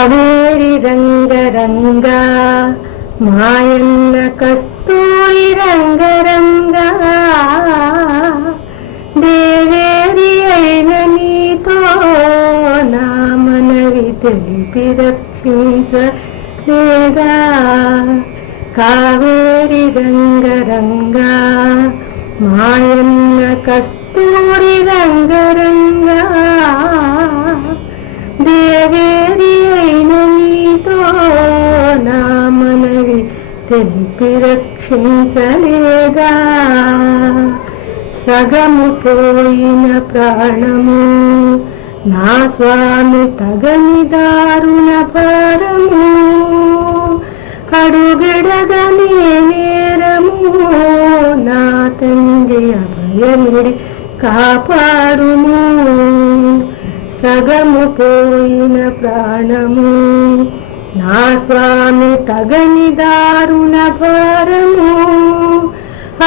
కావేరి రంగరంగ మాయన్న కస్తూరి రంగరంగ దేవేరి అయిన నీతో నా మనవి తెలిపి రక్షించలేదా. కావేరి రంగరంగ మాయన్న కస్తూరి రంగరంగ దేవేరి అయిన నీతో నా మనవి తెలిపి రక్షించలేదా. సగము పోయిన ప్రాణము నా స్వామి తగని దారుణ భారము అడుగడగని నేరము నా తండ్రి అభయమిడి కాపాడుము. సగము పోయిన ప్రాణము నా స్వామి తగని దారుణ భారము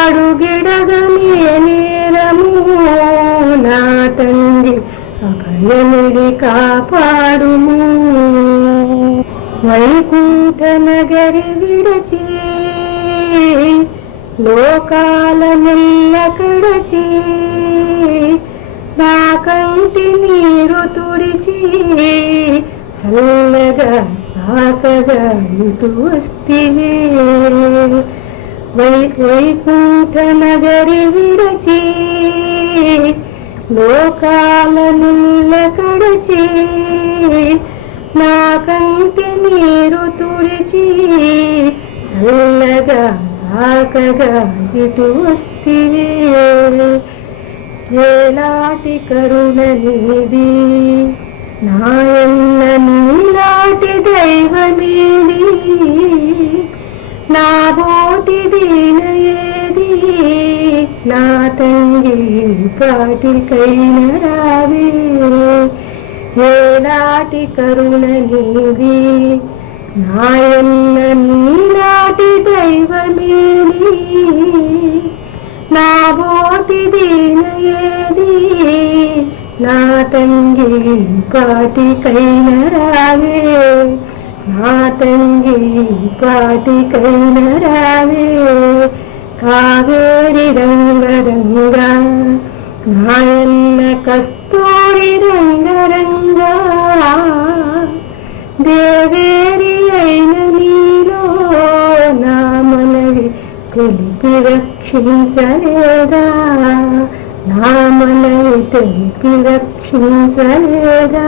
అడుగిడగని నేరము నా తండ్రి అభయమిడి కాపాడుము. వైకుంఠ నగరి విడచి లోకాల నెల్ల కడచి నా కంటి నీరు తుడిచి చల్లగా సాకగా ఇటు వస్తివే. వైకుంఠ నగరి విడచి లోకాల నెల్ల కడచి నా కంటి నీరు తుడిచి చల్లగా సాకగా ఇటు వస్తివే. ఏలాటి కరుణ నీది నాయన్న నీలాటి దైవమేది నా బోటి దీన ఏది నా తండ్రి పాటికైన రావే. ఏలాటి కరుణ నీది నాయన్న నీలాటి దైవమేది నా బోటి దీన ఏది నా తండ్రి పాటికైన రావే. నా తండ్రి పాటికైన రావే. కావేరి రంగరంగ నాయన్న కస్తూరి రంగరంగ దేవేరి అయిన నీలో నా మనవి తెలిపి రక్షించలేదా. నా మనవి తెలిపి రక్షించలేదా.